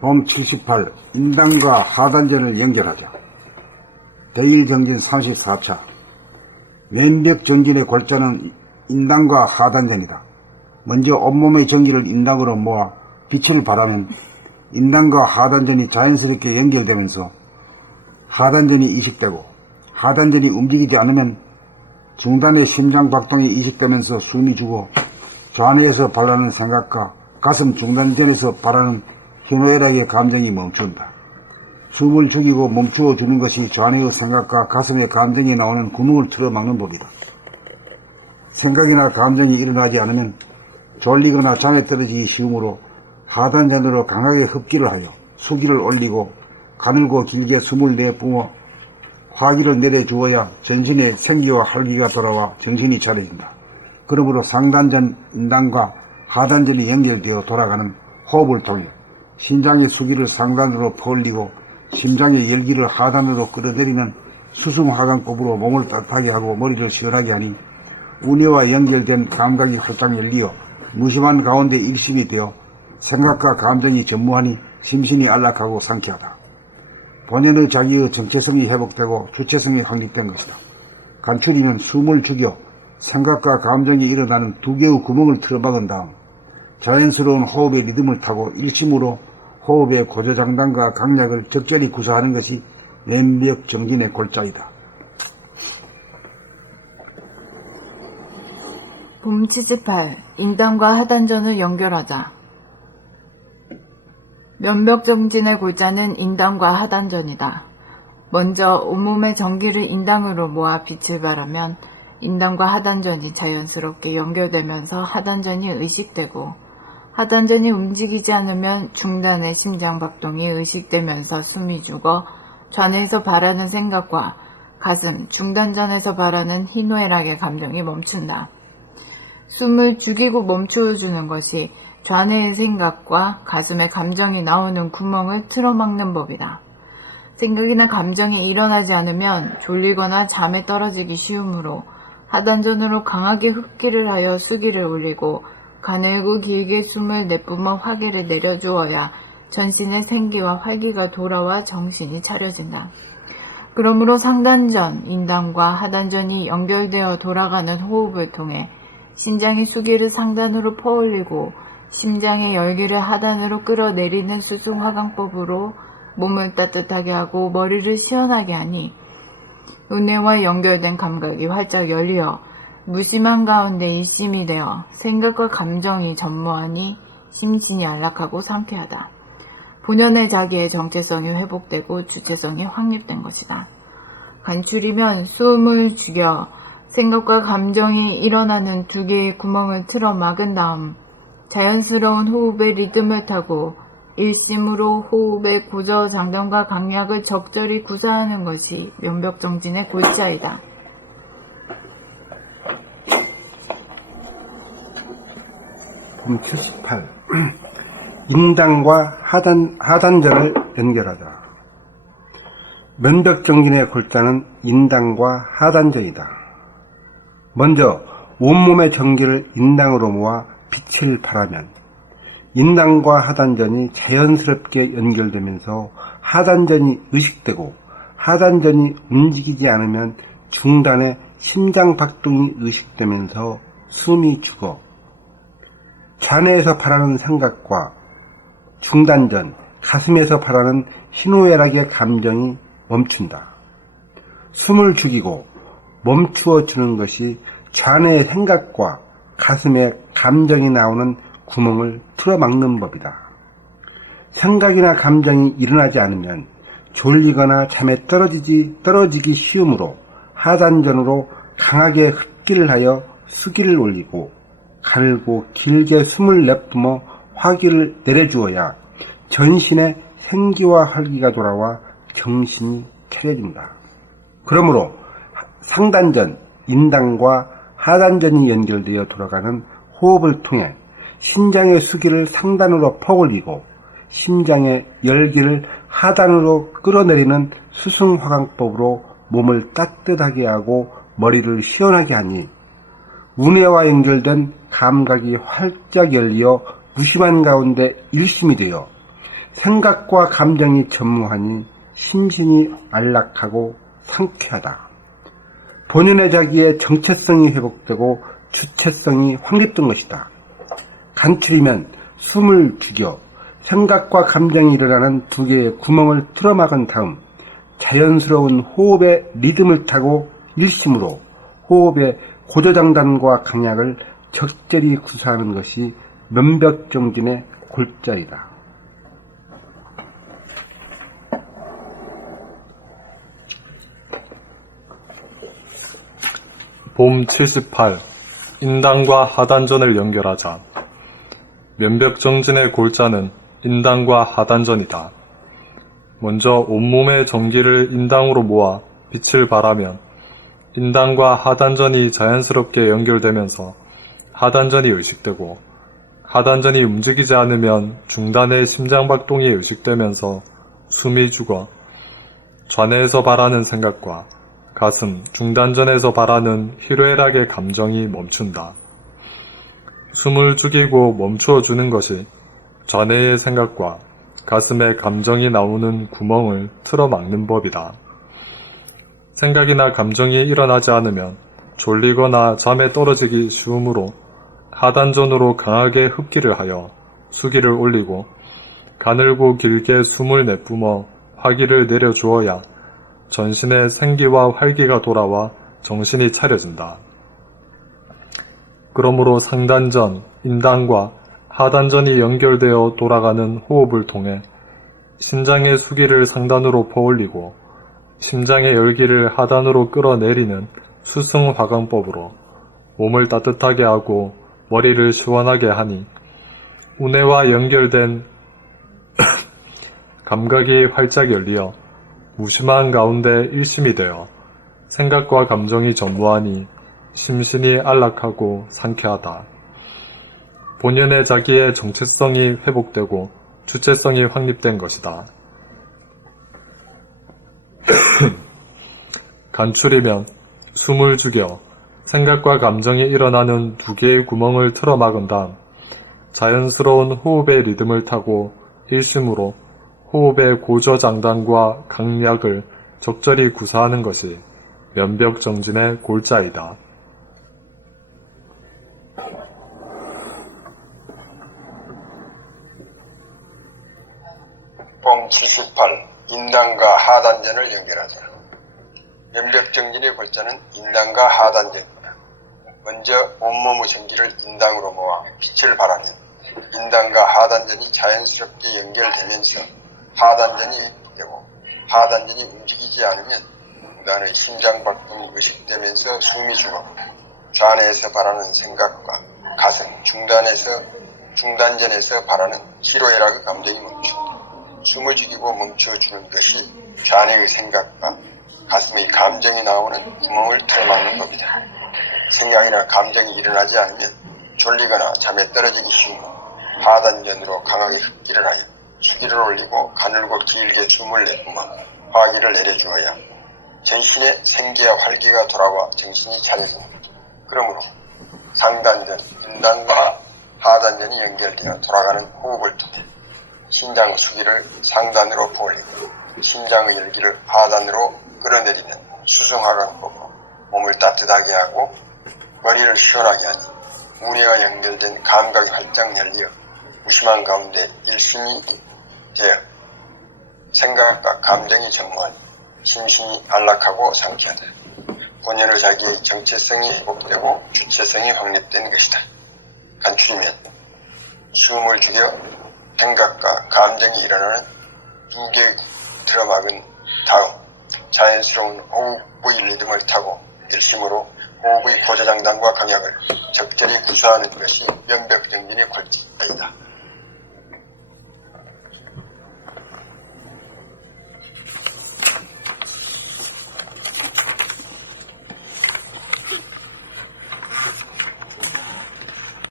봄 78 인단과 하단전을 연결하자. 대일정진 34차 면벽정진의 골자는 인단과 하단전이다. 먼저 온몸의 전기를 인단으로 모아 빛을 발하면 인단과 하단전이 자연스럽게 연결되면서 하단전이 이식되고, 하단전이 움직이지 않으면 중단의 심장박동이 이식되면서 숨이 죽어 좌뇌에서 발하는 생각과 가슴 중단전에서 발하는 희노애락의 감정이 멈춘다. 숨을 죽이고 멈추어 주는 것이 좌뇌의 생각과 가슴의 감정이 나오는 구멍을 틀어막는 법이다. 생각이나 감정이 일어나지 않으면 졸리거나 잠에 떨어지기 쉬우므로 하단전으로 강하게 흡기를 하여 수기를 올리고 가늘고 길게 숨을 내뿜어 화기를 내려주어야 전신에 생기와 활기가 돌아와 정신이 차려진다. 그러므로 상단전 인단과 하단전이 연결되어 돌아가는 호흡을 통해 신장의 수기를 상단으로 퍼올리고 심장의 열기를 하단으로 끌어들이는 수승화강법으로 몸을 따뜻하게 하고 머리를 시원하게 하니 운해와 연결된 감각이 활짝 열리어 무심한 가운데 일심이 되어 생각과 감정이 전무하니 심신이 안락하고 상쾌하다. 본연의 자기의 정체성이 회복되고 주체성이 확립된 것이다. 간추리면 숨을 죽여 생각과 감정이 일어나는 두 개의 구멍을 틀어막은 다음 자연스러운 호흡의 리듬을 타고 일심으로 호흡의 고조장단과 강약을 적절히 구사하는 것이 면벽정진의 골자이다. 봄 78 인단과 하단전을 연결하자. 면벽정진의 골자는 인단과 하단전이다. 먼저 온몸의 전기를 인단으로 모아 빛을 발하면 인단과 하단전이 자연스럽게 연결되면서 하단전이 의식되고, 하단전이 움직이지 않으면 중단의 심장박동이 의식되면서 숨이 죽어 좌뇌에서 발하는 생각과 가슴, 중단전에서 발하는 희노애락의 감정이 멈춘다. 숨을 죽이고 멈추어주는 것이 좌뇌의 생각과 가슴의 감정이 나오는 구멍을 틀어막는 법이다. 생각이나 감정이 일어나지 않으면 졸리거나 잠에 떨어지기 쉬우므로 하단전으로 강하게 흡기를 하여 수기를 올리고 가늘고 길게 숨을 내뿜어 화기를 내려주어야 전신의 생기와 활기가 돌아와 정신이 차려진다. 그러므로 상단전, 인단과 하단전이 연결되어 돌아가는 호흡을 통해 신장의 수기를 상단으로 퍼올리고 심장의 열기를 하단으로 끌어내리는 수승화강법으로 몸을 따뜻하게 하고 머리를 시원하게 하니 운해와 연결된 감각이 활짝 열리어 무심한 가운데 일심이 되어 생각과 감정이 전무하니 심신이 안락하고 상쾌하다. 본연의 자기의 정체성이 회복되고 주체성이 확립된 것이다. 간추리면 숨을 죽여 생각과 감정이 일어나는 두 개의 구멍을 틀어 막은 다음 자연스러운 호흡의 리듬을 타고 일심으로 호흡의 고저 장단과 강약을 적절히 구사하는 것이 면벽정진의 골자이다. 봄 78 인단과 하단전을 연결하자. 면벽정진의 골자는 인단과 하단전이다. 먼저 온몸의 전기를 인단으로 모아 빛을 발하면 인단과 하단전이 자연스럽게 연결되면서 하단전이 의식되고, 하단전이 움직이지 않으면 중단의 심장박동이 의식되면서 숨이 죽어 좌뇌에서 발하는 생각과 중단전, 가슴에서 발하는 희노애락의 감정이 멈춘다. 숨을 죽이고 멈추어 주는 것이 좌뇌의 생각과 가슴에 감정이 나오는 구멍을 틀어막는 법이다. 생각이나 감정이 일어나지 않으면 졸리거나 잠에 떨어지기 쉬우므로 하단전으로 강하게 흡기를 하여 수기를 올리고 가늘고 길게 숨을 내뿜어 화기를 내려주어야 전신에 생기와 활기가 돌아와 정신이 차려진다. 그러므로 상단전, 인단과 하단전이 연결되어 돌아가는 호흡을 통해 신장의 수기를 상단으로 퍼올리고 심장의 열기를 하단으로 끌어내리는 수승화강법으로 몸을 따뜻하게 하고 머리를 시원하게 하니 운해와 연결된 감각이 활짝 열리어 무심한 가운데 일심이 되어 생각과 감정이 전무하니 심신이 안락하고 상쾌하다. 본연의 자기의 정체성이 회복되고 주체성이 확립된 것이다. 간추리면 숨을 죽여 생각과 감정이 일어나는 두 개의 구멍을 틀어막은 다음 자연스러운 호흡의 리듬을 타고 일심으로 호흡의 고조장단과 강약을 적절히 구사하는 것이 면벽정진의 골자이다. 봄 78. 인당과 하단전을 연결하자. 면벽정진의 골자는 인당과 하단전이다. 먼저 온몸의 전기를 인당으로 모아 빛을 발하면 인당과 하단전이 자연스럽게 연결되면서 하단전이 의식되고, 하단전이 움직이지 않으면 중단의 심장박동이 의식되면서 숨이 죽어 좌뇌에서 발하는 생각과 가슴, 중단전에서 발하는 희뢰락의 감정이 멈춘다. 숨을 죽이고 멈추어 주는 것이 좌뇌의 생각과 가슴의 감정이 나오는 구멍을 틀어막는 법이다. 생각이나 감정이 일어나지 않으면 졸리거나 잠에 떨어지기 쉬우므로 하단전으로 강하게 흡기를 하여 수기를 올리고 가늘고 길게 숨을 내뿜어 화기를 내려주어야 전신의 생기와 활기가 돌아와 정신이 차려진다. 그러므로 상단전, 인당과 하단전이 연결되어 돌아가는 호흡을 통해 심장의 수기를 상단으로 퍼올리고 심장의 열기를 하단으로 끌어내리는 수승화강법으로 몸을 따뜻하게 하고 머리를 시원하게 하니 우뇌와 연결된 감각이 활짝 열리어 무심한 가운데 일심이 되어 생각과 감정이 전무하니 심신이 안락하고 상쾌하다. 본연의 자기의 정체성이 회복되고 주체성이 확립된 것이다. 간추리면 숨을 죽여 생각과 감정이 일어나는 두 개의 구멍을 틀어막은 다음 자연스러운 호흡의 리듬을 타고 일심으로 호흡의 고저장단과 강약을 적절히 구사하는 것이 면벽정진의 골자이다. 봄 78. 인당과 하단전을 연결하자. 면벽정진의 골자는 인당과 하단전이다. 먼저 온몸의 전기를 인당으로 모아 빛을 발하면 인당과 하단전이 자연스럽게 연결되면서 하단전이 되고, 하단전이 움직이지 않으면 중단의 심장박동이 의식되면서 숨이 죽어 좌뇌에서 발하는 생각과 가슴, 중단전에서 발하는 희로애락의 감정이 멈춘다. 숨을 죽이고 멈춰주는 것이 좌뇌의 생각과 가슴의 감정이 나오는 구멍을 틀어막는 법이다. 생각이나 감정이 일어나지 않으면 졸리거나 잠에 떨어지기 쉬우므로 하단전으로 강하게 흡기를 하여 수기를 올리고 가늘고 길게 숨을 내뿜어 화기를 내려주어야 전신의 생기와 활기가 돌아와 정신이 차려진다. 그러므로 상단전, 인단과 하단전이 연결되어 돌아가는 호흡을 통해 심장의 수기를 상단으로 퍼올리고 심장의 열기를 하단으로 끌어내리는 수승화강법으로 몸을 따뜻하게 하고 머리를 시원하게 하니 우뇌와 연결된 감각이 활짝 열리어 무심한 가운데 일심이 되어 생각과 감정이 전무하니 심신이 안락하고 상쾌하다. 본연의 자기의 정체성이 회복되고 주체성이 확립된 것이다. 간추리면 숨을 죽여 생각과 감정이 일어나는 두 개의 틀어막은 다음 자연스러운 호흡의 리듬을 타고 일심으로 호흡의 고저장단과 강약을 적절히 구사하는 것이 면벽정진의 골자이다.